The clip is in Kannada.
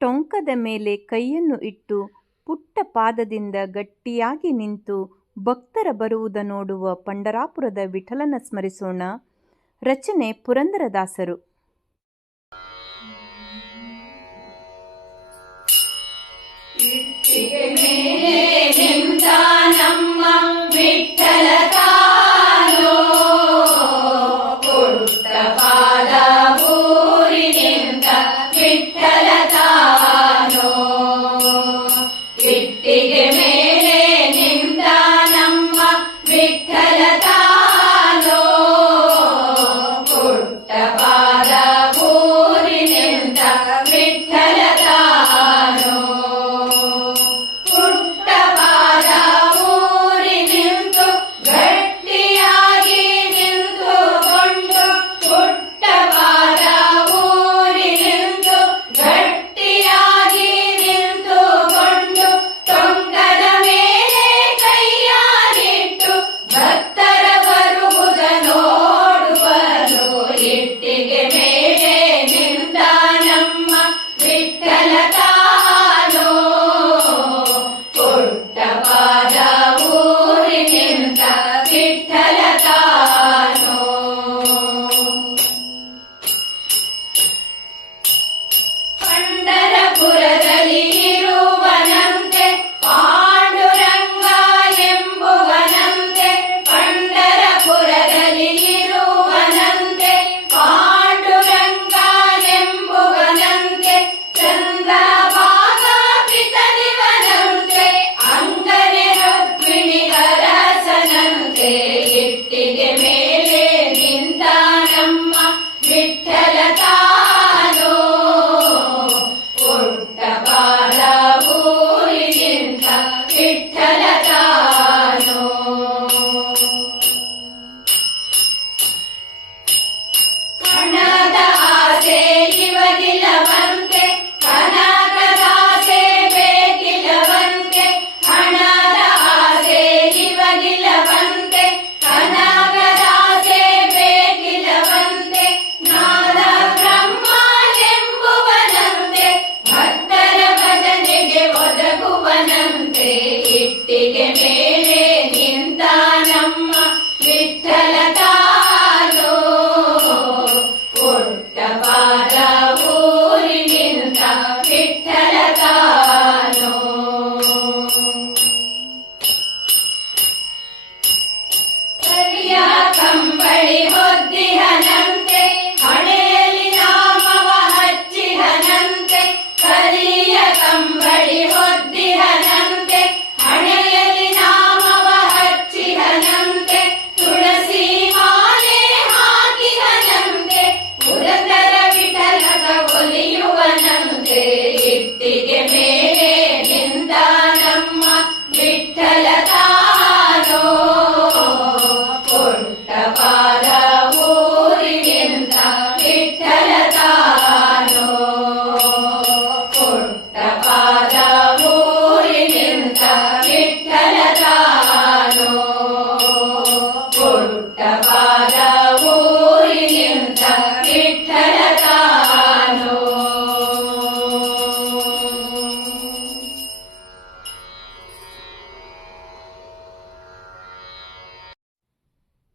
ಟೊಂಕದ ಮೇಲೆ ಕೈಯನ್ನು ಇಟ್ಟು ಪುಟ್ಟ ಪಾದದಿಂದ ಗಟ್ಟಿಯಾಗಿ ನಿಂತು ಭಕ್ತರ ಬರುವುದ ನೋಡುವ ಪಂಡರಾಪುರದ ವಿಠಲನ ಸ್ಮರಿಸೋಣ. ರಚನೆ ಪುರಂದರದಾಸರು. ಇಟ್ಟಿಗೆ It ಮೆರೆಗೆ ಮೇಲೆ ನಿಂತ ನಮ್ಮ ವಿಠಲ ತಾನು ಪುಟ್ಟವಾದ ಊರಿನಿಂದ ವಿಠಲ ತಾನು ಕರಿಯ ಕಂಬಳಿ ಹೊದ್ದಿಹ ನಮ್ಮ give me